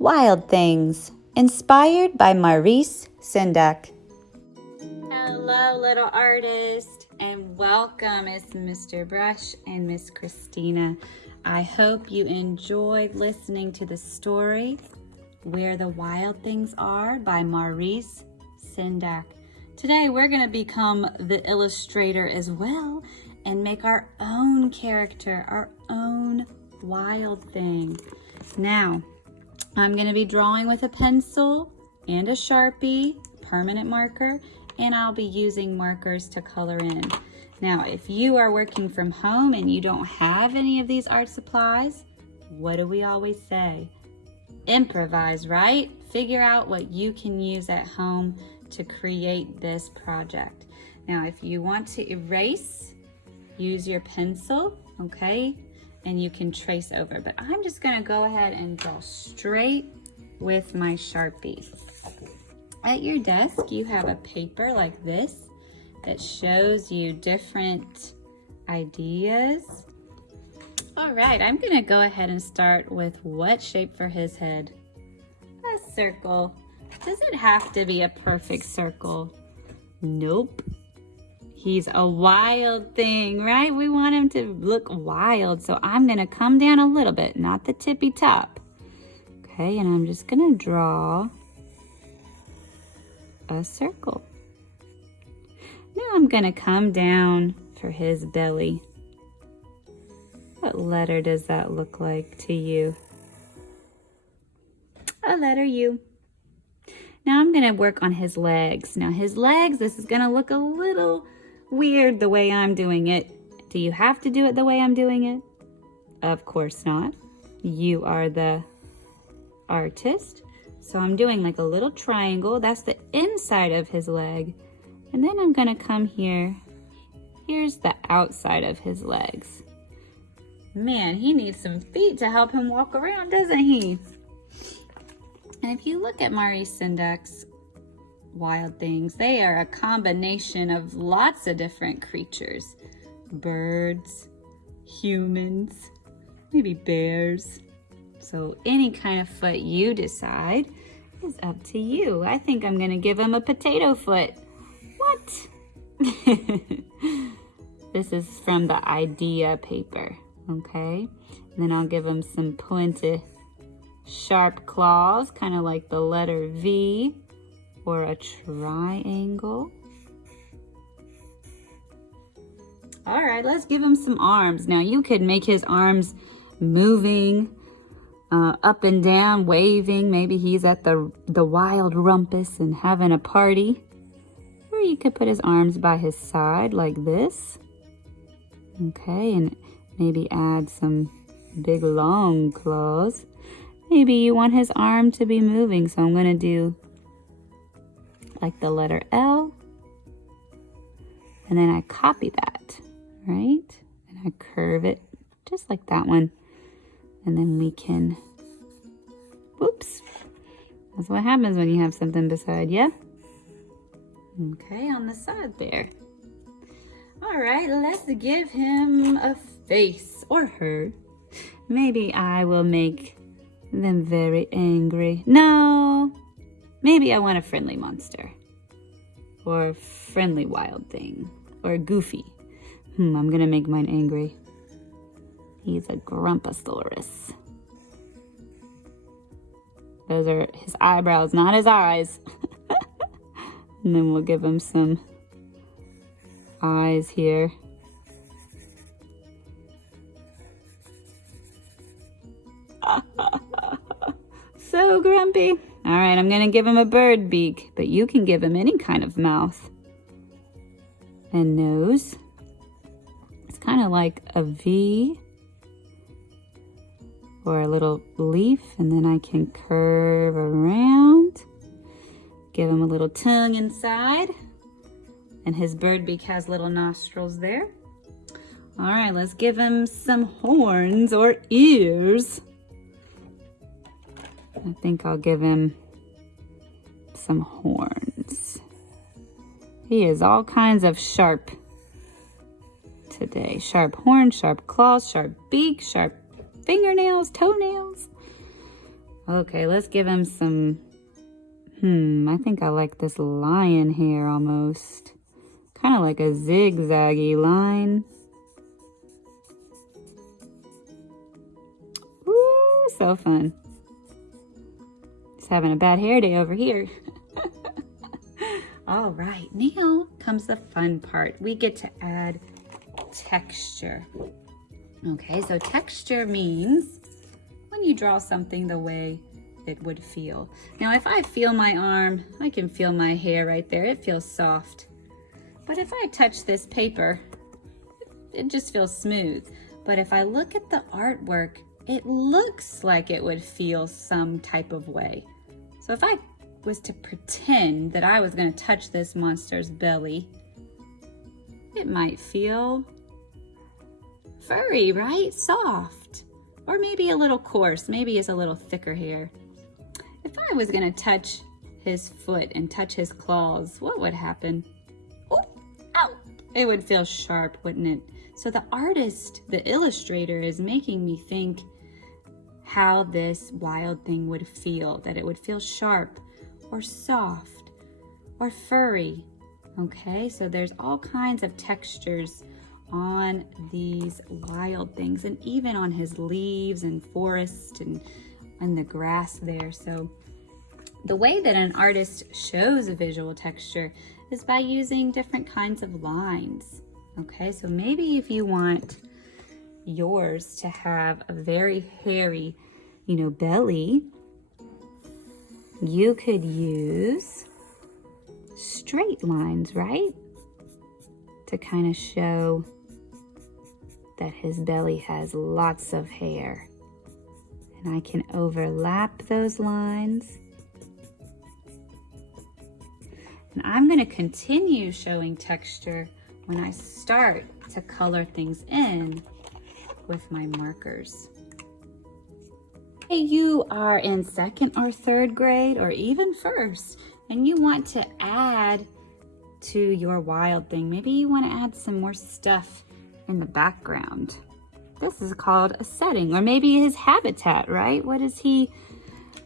Wild Things, inspired by Maurice Sendak. Hello, little artist, and welcome. It's Mr. Brush and Miss Christina. I hope you enjoyed listening to the story Where the Wild Things Are by Maurice Sendak. Today we're going to become the illustrator as well and make our own character, our own wild thing. Now, I'm going to be drawing with a pencil and a Sharpie, permanent marker, and I'll be using markers to color in. Now, if you are working from home and you don't have any of these art supplies, what do we always say? Improvise, right? Figure out what you can use at home to create this project. Now, if you want to erase, use your pencil, okay? And you can trace over, but I'm just gonna go ahead and draw straight with my Sharpie. At your desk, you have a paper like this that shows you different ideas. All right, I'm gonna go ahead and start with what shape for his head? A circle. Does it have to be a perfect circle? Nope. He's a wild thing, right? We want him to look wild. So I'm going to come down a little bit, not the tippy top. Okay, and I'm just going to draw a circle. Now I'm going to come down for his belly. What letter does that look like to you? A letter U. Now I'm going to work on his legs. Now his legs, this is going to look a little weird the way I'm doing it. Do you have to do it the way I'm doing it? Of course not. You are the artist. So I'm doing like a little triangle. That's the inside of his leg. And then I'm gonna come here. Here's the outside of his legs. Man, he needs some feet to help him walk around, doesn't he? And if you look at Maurice Sendak's Wild Things, they are a combination of lots of different creatures. Birds, humans, maybe bears. So any kind of foot you decide is up to you. I think I'm gonna give him a potato foot. What? This is from the idea paper, okay? And then I'll give him some pointed, sharp claws, kind of like the letter V. Or a triangle. All right, let's give him some arms. Now you could make his arms moving up and down, waving. Maybe he's at the wild rumpus and having a party. Or you could put his arms by his side like this. Okay, and maybe add some big long claws. Maybe you want his arm to be moving, so I'm gonna do like the letter L, and then I copy that, right? And I curve it just like that one. And then we can, whoops. That's what happens when you have something beside you. Okay, on the side there. All right, let's give him a face, or her. Maybe I will make them very angry. No. Maybe I want a friendly monster, or a friendly wild thing, or goofy. I'm gonna make mine angry. He's a grumposaurus. Those are his eyebrows, not his eyes. And then we'll give him some eyes here. So grumpy. All right, I'm gonna give him a bird beak, but you can give him any kind of mouth and nose. It's kind of like a V or a little leaf, and then I can curve around. Give him a little tongue inside, and his bird beak has little nostrils there. All right, let's give him some horns or ears. I think I'll give him some horns. He is all kinds of sharp today. Sharp horns, sharp claws, sharp beak, sharp fingernails, toenails. Okay, let's give him some, I think I like this lion hair almost. Kind of like a zigzaggy line. Woo, so fun. He's having a bad hair day over here. All right, now comes the fun part. We get to add texture. Okay, so texture means when you draw something the way it would feel. Now, if I feel my arm, I can feel my hair right there. It feels soft. But if I touch this paper, it just feels smooth. But if I look at the artwork, it looks like it would feel some type of way. So if I was to pretend that I was going to touch this monster's belly, it might feel furry, right? Soft. Or maybe a little coarse. Maybe it's a little thicker hair. If I was going to touch his foot and touch his claws, what would happen? Oh, ow! It would feel sharp, wouldn't it? So the artist, the illustrator, is making me think how this wild thing would feel, that it would feel sharp or soft or furry. Okay, so there's all kinds of textures on these wild things, and even on his leaves and forest and the grass there. So the way that an artist shows a visual texture is by using different kinds of lines. Okay, so maybe if you want yours to have a very hairy, belly, you could use straight lines, right? To kind of show that his belly has lots of hair. And I can overlap those lines. And I'm going to continue showing texture when I start to color things in with my markers. Hey, you are in 2nd or 3rd grade or even 1st, and you want to add to your wild thing. Maybe you want to add some more stuff in the background. This is called a setting, or maybe his habitat, right? What is he,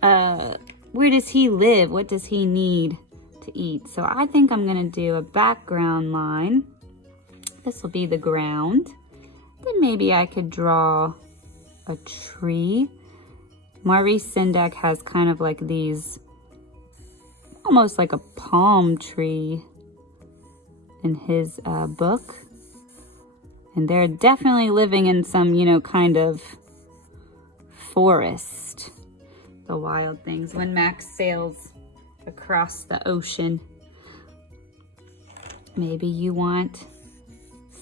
where does he live? What does he need to eat? So I think I'm gonna do a background line. This will be the ground. Then maybe I could draw a tree. Maurice Sendak has kind of like these, almost like a palm tree in his book. And they're definitely living in some, kind of forest, the wild things, when Max sails across the ocean. Maybe you want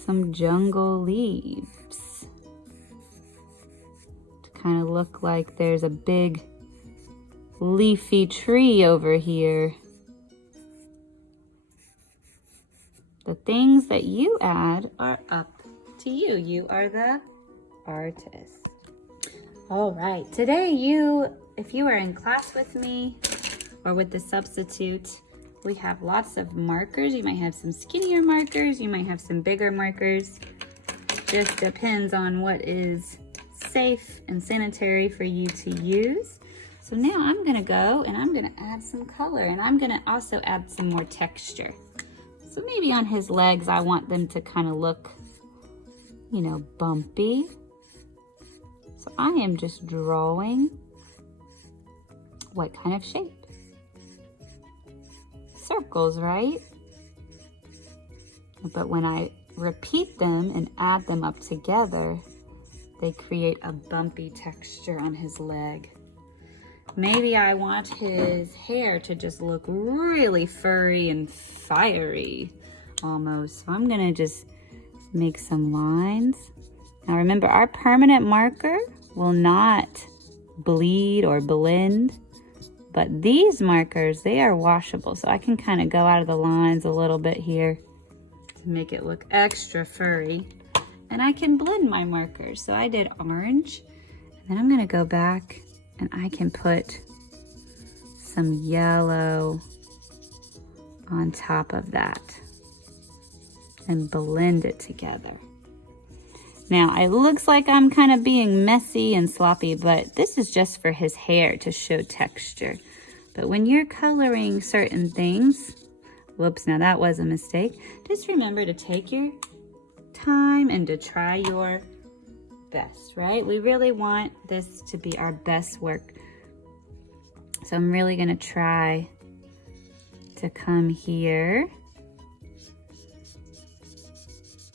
some jungle leaves to kind of look like there's a big leafy tree over here. The things that you add are up to you. You are the artist. All right, today if you are in class with me or with the substitute, we have lots of markers. You might have some skinnier markers, you might have some bigger markers. Just depends on what is safe and sanitary for you to use. So now I'm gonna go and I'm gonna add some color, and I'm gonna also add some more texture. So maybe on his legs, I want them to kind of look, bumpy. So I am just drawing what kind of shape? Circles, right? But when I repeat them and add them up together, they create a bumpy texture on his leg. Maybe I want his hair to just look really furry and fiery almost. So I'm gonna just make some lines. Now remember, our permanent marker will not bleed or blend, but these markers, they are washable. So I can kind of go out of the lines a little bit here to make it look extra furry. And I can blend my markers. So I did orange, and then I'm gonna go back and I can put some yellow on top of that and blend it together. Now, it looks like I'm kind of being messy and sloppy, but this is just for his hair to show texture. But when you're coloring certain things, whoops, now that was a mistake. Just remember to take your time and to try your best, right? We really want this to be our best work. So I'm really gonna try to come here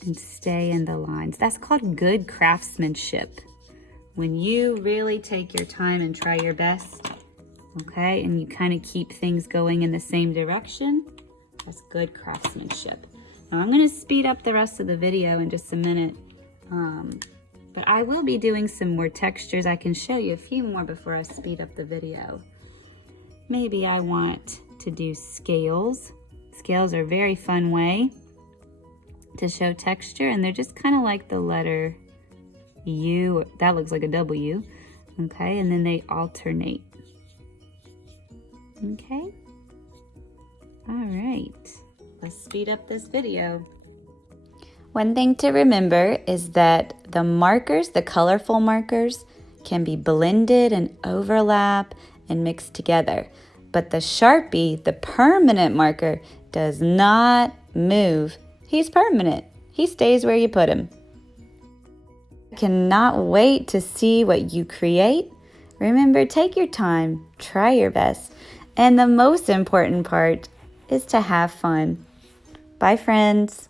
and stay in the lines. That's called good craftsmanship. When you really take your time and try your best, okay, and you kind of keep things going in the same direction, that's good craftsmanship. Now I'm gonna speed up the rest of the video in just a minute, but I will be doing some more textures. I can show you a few more before I speed up the video. Maybe I want to do scales. Scales are a very fun way to show texture, and they're just kind of like the letter U. That looks like a W, okay? And then they alternate, okay? All right, let's speed up this video. One thing to remember is that the markers, the colorful markers, can be blended and overlap and mixed together. But the Sharpie, the permanent marker, does not move. He's permanent. He stays where you put him. Cannot wait to see what you create. Remember, take your time, try your best, and the most important part is to have fun. Bye, friends.